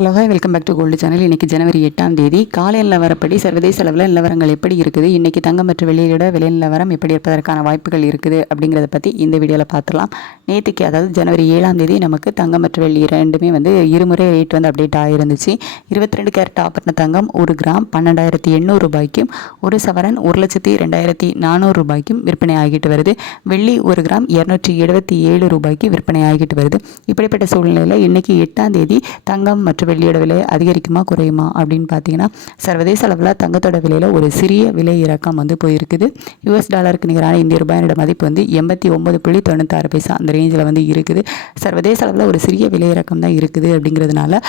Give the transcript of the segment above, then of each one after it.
Hello hi welcome back to gold channel இன்றைக்கி ஜனவரி எட்டாம் தேதி. காலை நிலவரப்படி சர்வதேச அளவில் நிலவரங்கள் எப்படி இருக்குது? இன்றைக்கி தங்கம் மற்றும் வெளியோட விலை நிலவரம் எப்படி இருப்பதற்கான வாய்ப்புகள் இருக்குது அப்படிங்கிறத பற்றி இந்த வீடியோவில் பார்த்துலாம் நேற்றுக்கு அதாவது ஜனவரி ஏழாம் தேதி நமக்கு தங்கம் மற்றும் வெள்ளி ரெண்டுமே வந்து இருமுறை ரேட் வந்து அப்டேட் ஆகிருந்துச்சு இருபத்தி ரெண்டு கேரட் ஆப்பர்ன தங்கம் ஒரு கிராம் பன்னெண்டாயிரத்தி எண்ணூறு ரூபாய்க்கும் ஒரு சவரன் ஒரு லட்சத்தி ரெண்டாயிரத்தி நானூறு ரூபாய்க்கும் விற்பனை ஆகிட்டு வருது. வெள்ளி ஒரு கிராம் இரநூற்றி எழுபத்தி ஏழு ரூபாய்க்கு விற்பனை ஆகிட்டு வருது. இப்படிப்பட்ட சூழ்நிலையில் இன்றைக்கி எட்டாம் தேதி தங்கம் மற்றும் வெள்ளியோட விலை அதிகரிக்குமா குறையுமா அப்படின்னு பார்த்தீங்கன்னா சர்வதேச அளவில் தங்கத்தோட விலையில் ஒரு சிறிய விலை இறக்கம் வந்து போயிருக்குது. யூஎஸ் டாலருக்கு நிகரான இந்திய ரூபாயினோட மதிப்பு வந்து எண்பத்தி ஒம்பது புள்ளி தொண்ணூத்தாறு பைசா அந்த ரேஞ்சில் வந்து இருக்குது. சர்வதேச அளவில் ஒரு சிறிய விலை இறக்கம் தான் இருக்குது அப்படிங்கிறதுனால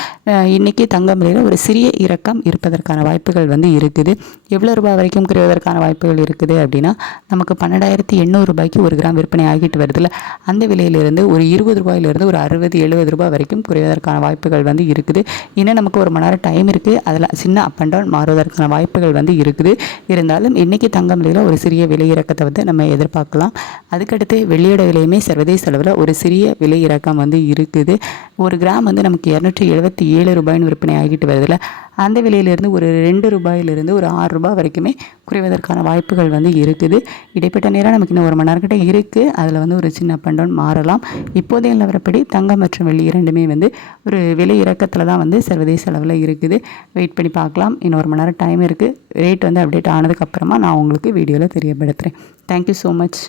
இன்றைக்கி தங்கம் விலையில் ஒரு சிறிய இறக்கம் இருப்பதற்கான வாய்ப்புகள் வந்து இருக்குது. எவ்வளோ ரூபாய் வரைக்கும் குறைவதற்கான வாய்ப்புகள் இருக்குது அப்படின்னா நமக்கு பன்னெண்டாயிரத்தி எண்ணூறு ரூபாய்க்கு ஒரு கிராம் விற்பனை ஆகிட்டு வருதுல அந்த விலையிலிருந்து ஒரு இருபது ரூபாயிலிருந்து ஒரு அறுபது எழுபது ரூபாய் வரைக்கும் குறைவதற்கான வாய்ப்புகள் வந்து இருக்குது. இன்னும் நமக்கு ஒரு மணி நேரம் டைம் இருக்குது அதில் சின்ன அப் அண்ட் டவுன் மாறுவதற்கான வாய்ப்புகள் வந்து இருக்குது. இருந்தாலும் இன்றைக்கி தங்கம் விலையில் ஒரு சிறிய விலை இறக்கத்தை வந்து நம்ம எதிர்பார்க்கலாம். அதுக்கடுத்து வெள்ளியோட விலையுமே சர்வதேச அளவில் ஒரு சிறிய விலை இறக்கம் வந்து இருக்குது. ஒரு கிராம் வந்து நமக்கு இரநூற்றி எழுபத்தி ஏழு ரூபாய்னு விற்பனை ஆகிட்டு வருதுல்ல அந்த விலையிலிருந்து ஒரு ரெண்டு ரூபாயிலிருந்து ஒரு ஆறு ரூபாய் வரைக்குமே குறைவதற்கான வாய்ப்புகள் வந்து இருக்குது. இடைப்பட்ட நேரம் நமக்கு இன்னும் ஒரு மணி நேரம் கிட்ட இருக்குது அதில் வந்து ஒரு சின்ன அப் அண்ட் டவுன் மாறலாம். இப்போதைய நிலவரப்படி தங்கம் மற்றும் வெள்ளி இரண்டுமே வந்து ஒரு விலை இறக்கத்தில் தான் வந்து சர்வதேச அளவில் இருக்குது. வெயிட் பண்ணி பார்க்கலாம். இன்னும் ஒரு மணி நேரம் டைம் இருக்குது ரேட் வந்து அப்டேட் ஆனதுக்கப்புறமா நான் உங்களுக்கு வீடியோவில் தெரியப்படுத்துகிறேன் தேங்க்யூ ஸோ மச்